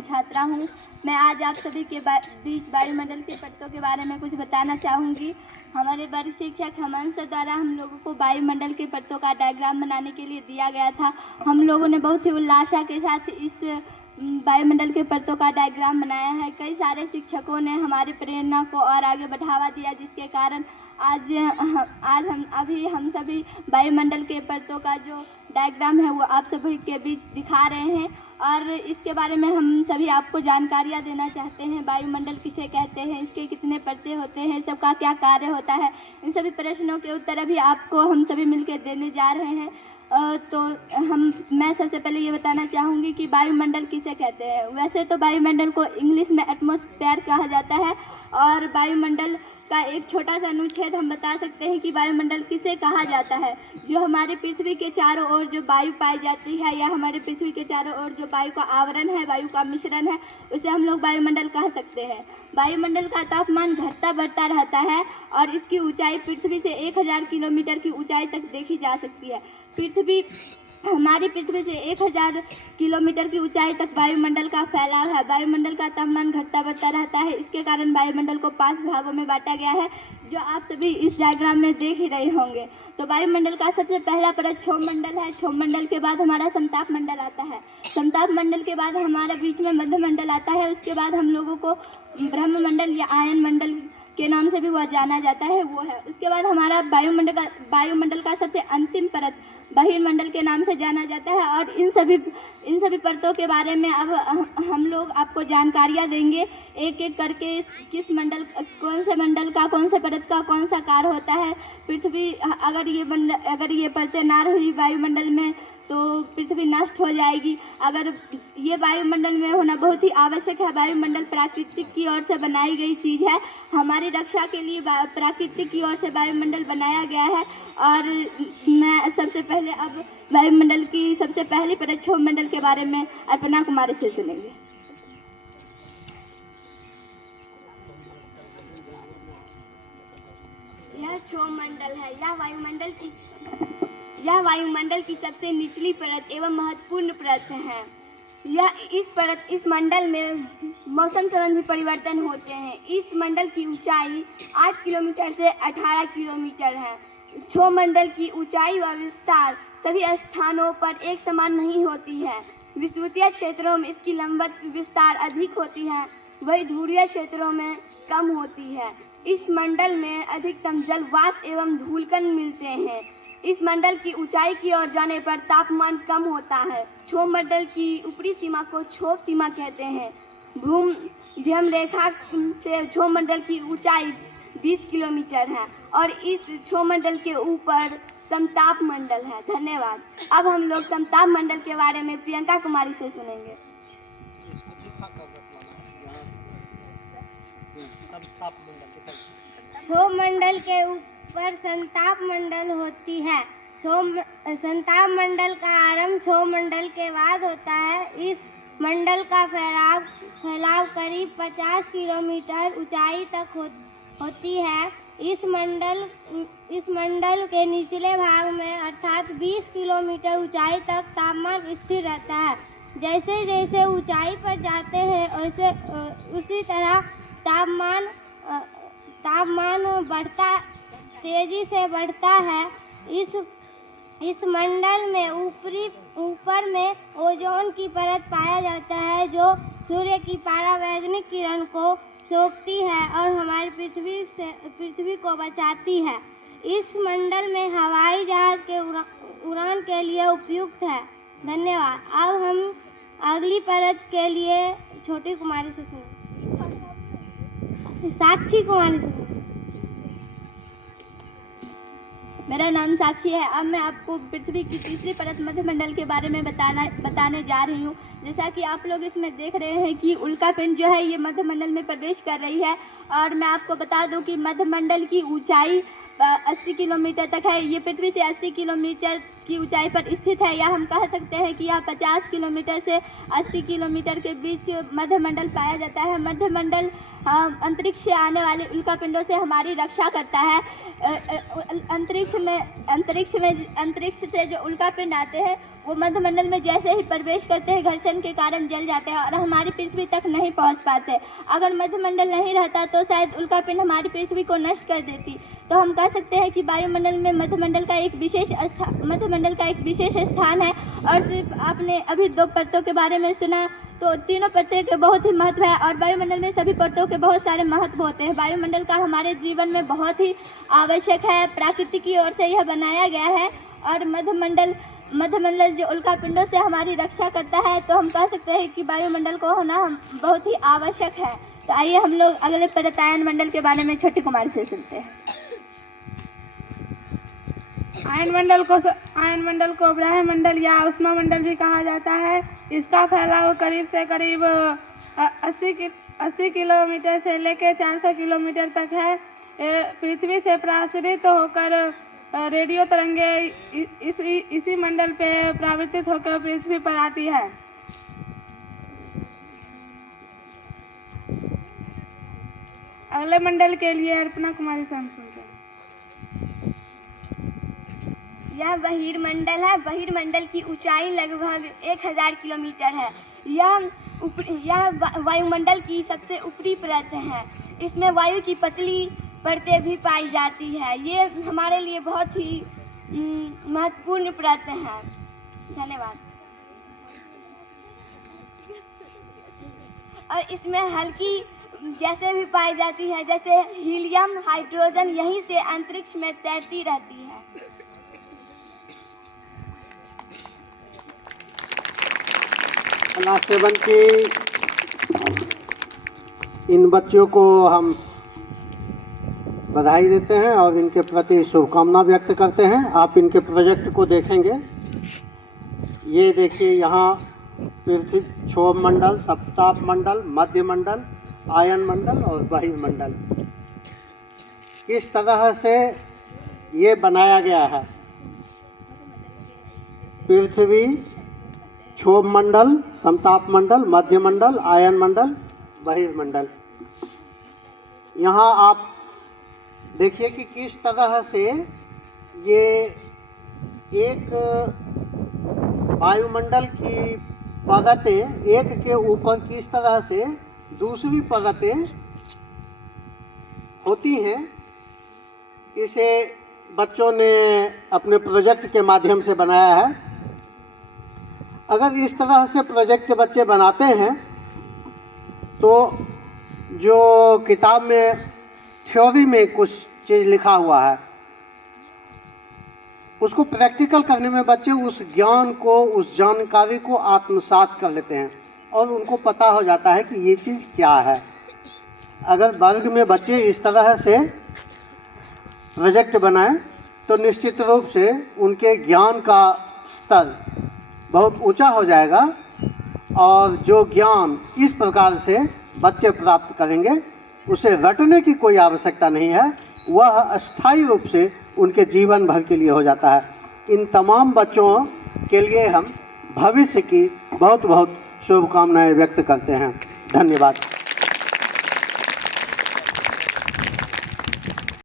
की छात्रा हूँ। मैं आज आप सभी के बीच वायुमंडल के परतों के बारे में कुछ बताना चाहूँगी। हमारे वरिष्ठ शिक्षक हेमंत सर द्वारा हम लोगों को वायुमंडल के परतों का डायग्राम बनाने के लिए दिया गया था। हम लोगों ने बहुत ही उल्लास के साथ इस वायुमंडल के परतों का डायग्राम बनाया है। कई सारे शिक्षकों ने हमारी प्रेरणा को और आगे बढ़ावा दिया, जिसके कारण आज हम सभी वायुमंडल के परतों का जो डायग्राम है वो आप सभी के बीच दिखा रहे हैं और इसके बारे में हम सभी आपको जानकारियाँ देना चाहते हैं। वायुमंडल किसे कहते हैं, इसके कितने परतें होते हैं, सबका क्या कार्य होता है, इन सभी प्रश्नों के उत्तर अभी आपको हम सभी मिलकर देने जा रहे हैं। मैं सबसे पहले ये बताना चाहूँगी कि वायुमंडल किसे कहते हैं। वैसे तो वायुमंडल को इंग्लिश में एटमॉस्फेयर कहा जाता है और वायुमंडल का एक छोटा सा अनुच्छेद हम बता सकते हैं कि वायुमंडल किसे कहा जाता है। जो हमारी पृथ्वी के चारों ओर जो वायु पाई जाती है या हमारे पृथ्वी के चारों ओर जो वायु का आवरण है, वायु का मिश्रण है, उसे हम लोग वायुमंडल कह सकते हैं। वायुमंडल का तापमान घटता बढ़ता रहता है और इसकी ऊंचाई पृथ्वी से 1000 किलोमीटर की ऊंचाई तक देखी जा सकती है। हमारी पृथ्वी से 1000 किलोमीटर की ऊंचाई तक वायुमंडल का फैलाव है। वायुमंडल का तापमान घटता बढ़ता रहता है। इसके कारण वायुमंडल को 5 भागों में बांटा गया है, जो आप सभी इस डायग्राम में देख ही रहे होंगे। तो वायुमंडल का सबसे पहला परत क्षोभ मंडल है। क्षोभ मंडल के बाद हमारा समताप मंडल आता है। समताप मंडल के बाद हमारा बीच में मध्य मंडल आता है। उसके बाद हम लोगों को ब्रह्ममंडल या आयन मंडल के नाम से भी वह जाना जाता है, वो है। उसके बाद हमारा वायुमंडल का सबसे अंतिम परत बहिर्मंडल के नाम से जाना जाता है। और इन सभी परतों के बारे में अब हम लोग आपको जानकारियाँ देंगे एक एक करके। कौन से मंडल का, कौन से परत का कौन सा कार्य होता है। पृथ्वी अगर ये परतें ना रही वायुमंडल में तो पृथ्वी नष्ट हो जाएगी। अगर ये वायुमंडल में होना बहुत ही आवश्यक है। वायुमंडल प्राकृतिक की ओर से बनाई गई चीज़ है। हमारी रक्षा के लिए प्राकृतिक की ओर से वायुमंडल बनाया गया है। और मैं सबसे पहले अब वायुमंडल की सबसे पहली परत क्षोभ मंडल के बारे में अर्पणा कुमारी से सुनेंगे। यह क्षोभ मंडल है। यह वायुमंडल की सबसे निचली परत एवं महत्वपूर्ण परत है। इस मंडल में मौसम संबंधी परिवर्तन होते हैं। इस मंडल की ऊंचाई 8 किलोमीटर से 18 किलोमीटर है। क्षोभ मंडल की ऊंचाई व विस्तार सभी स्थानों पर एक समान नहीं होती है। विषुवतीय क्षेत्रों में इसकी लंबवत विस्तार अधिक होती है, वही ध्रुवीय क्षेत्रों में कम होती है। इस मंडल में अधिकतम जलवाष्प एवं धूलकण मिलते हैं। इस मंडल की ऊंचाई की ओर जाने पर तापमान कम होता है। क्षोभ मंडल की ऊपरी सीमा को क्षोभ सीमा कहते हैं। भूमध्य रेखा से क्षोभ मंडल की ऊंचाई 20 किलोमीटर है और इस क्षोभ मंडल के ऊपर समताप मंडल है। धन्यवाद। अब हम लोग समताप मंडल के बारे में प्रियंका कुमारी से सुनेंगे। क्षोभ मंडल के ऊपर संताप मंडल होती है। संताप मंडल का आरंभ क्षोभ मंडल के बाद होता है। इस मंडल का फैलाव करीब 50 किलोमीटर ऊंचाई तक होती है। इस मंडल के निचले भाग में अर्थात 20 किलोमीटर ऊंचाई तक तापमान स्थिर रहता है। जैसे जैसे ऊंचाई पर जाते हैं उसी तरह तापमान तेजी से बढ़ता है। इस मंडल में ऊपर में ओजोन की परत पाया जाता है, जो सूर्य की परावैंगनिक किरण को सोखती है और हमारी पृथ्वी को बचाती है। इस मंडल में हवाई जहाज के उड़ान के लिए उपयुक्त है। धन्यवाद। अब हम अगली परत के लिए छोटी कुमारी से सुनेंगे। साक्षी कुमारी से सुनेंगे। मेरा नाम साक्षी है। अब मैं आपको पृथ्वी की तीसरी परत मध्यमंडल के बारे में बताने जा रही हूँ। जैसा कि आप लोग इसमें देख रहे हैं कि उल्कापिंड जो है ये मध्यमंडल में प्रवेश कर रही है। और मैं आपको बता दूं कि मध्यमंडल की ऊंचाई 80 किलोमीटर तक है। ये पृथ्वी से 80 किलोमीटर की ऊंचाई पर स्थित है, या हम कह सकते हैं कि यह 50 किलोमीटर से 80 किलोमीटर के बीच मध्यमंडल पाया जाता है। मध्यमंडल अंतरिक्ष से आने वाले उल्कापिंडों से हमारी रक्षा करता है। अंतरिक्ष से जो उल्कापिंड आते हैं वो मध्यमंडल में जैसे ही प्रवेश करते हैं घर्षण के कारण जल जाते हैं और हमारी पृथ्वी तक नहीं पहुंच पाते। अगर मध्यमंडल नहीं रहता तो शायद उल्कापिंड हमारी पृथ्वी को नष्ट कर देती। तो हम कह सकते हैं कि वायुमंडल में मध्यमंडल का एक विशेष स्थान है। और सिर्फ आपने अभी 2 परतों के बारे में सुना, तो तीनों परतों के बहुत ही महत्व है और वायुमंडल में सभी परतों के बहुत सारे महत्व होते हैं। वायुमंडल का हमारे जीवन में बहुत ही आवश्यक है, प्रकृति की ओर से यह बनाया गया है। और मध्यमंडल जो उल्कापिंडों से हमारी रक्षा करता है, तो हम कह सकते हैं कि वायुमंडल को होना बहुत ही आवश्यक है। तो आइए हम लोग अगले परतायन मंडल के बारे में छोटी कुमारी से सुनते हैं। आयनमंडल को ब्रह्मंडल या उष्मामंडल भी कहा जाता है। इसका फैलाव करीब से करीब 80 किलोमीटर से लेकर 400 किलोमीटर तक है। पृथ्वी से प्रसारित होकर रेडियो तरंगे इसी मंडल पे परावर्तित होकर पृथ्वी पर आती है। अगले मंडल के लिए अर्पणा कुमारी से हम सुनते हैं। यह बहिर्मंडल है। बहिर्मंडल की ऊंचाई लगभग 1000 किलोमीटर है। यह वायुमंडल की सबसे ऊपरी परत है। इसमें वायु की पतली परतें भी पाई जाती है। ये हमारे लिए बहुत ही महत्वपूर्ण परत है। धन्यवाद। और इसमें हल्की गैसें भी पाई जाती है, जैसे हीलियम, हाइड्रोजन, यहीं से अंतरिक्ष में तैरती रहती है। क्लास 7 की इन बच्चों को हम बधाई देते हैं और इनके प्रति शुभकामना व्यक्त करते हैं। आप इनके प्रोजेक्ट को देखेंगे। ये देखिए, यहाँ पृथ्वी क्षोभ मंडल, सप्ताप मंडल, मध्य मंडल, आयन मंडल और बहिर्मंडल किस तरह से ये बनाया गया है। पृथ्वी, क्षोभ मंडल, समताप मंडल, मध्य मंडल, आयन मंडल, बहिर्मंडल। यहाँ आप देखिए कि किस तरह से ये एक वायुमंडल की परतें एक के ऊपर किस तरह से दूसरी परतें होती हैं। इसे बच्चों ने अपने प्रोजेक्ट के माध्यम से बनाया है। अगर इस तरह से प्रोजेक्ट बच्चे बनाते हैं तो जो किताब में थ्योरी में कुछ चीज़ लिखा हुआ है उसको प्रैक्टिकल करने में बच्चे उस ज्ञान को, उस जानकारी को आत्मसात कर लेते हैं और उनको पता हो जाता है कि ये चीज़ क्या है। अगर वर्ग में बच्चे इस तरह से प्रोजेक्ट बनाएं तो निश्चित रूप से उनके ज्ञान का स्तर बहुत ऊंचा हो जाएगा और जो ज्ञान इस प्रकार से बच्चे प्राप्त करेंगे उसे रटने की कोई आवश्यकता नहीं है, वह अस्थायी रूप से उनके जीवन भर के लिए हो जाता है। इन तमाम बच्चों के लिए हम भविष्य की बहुत बहुत शुभकामनाएं व्यक्त करते हैं। धन्यवाद।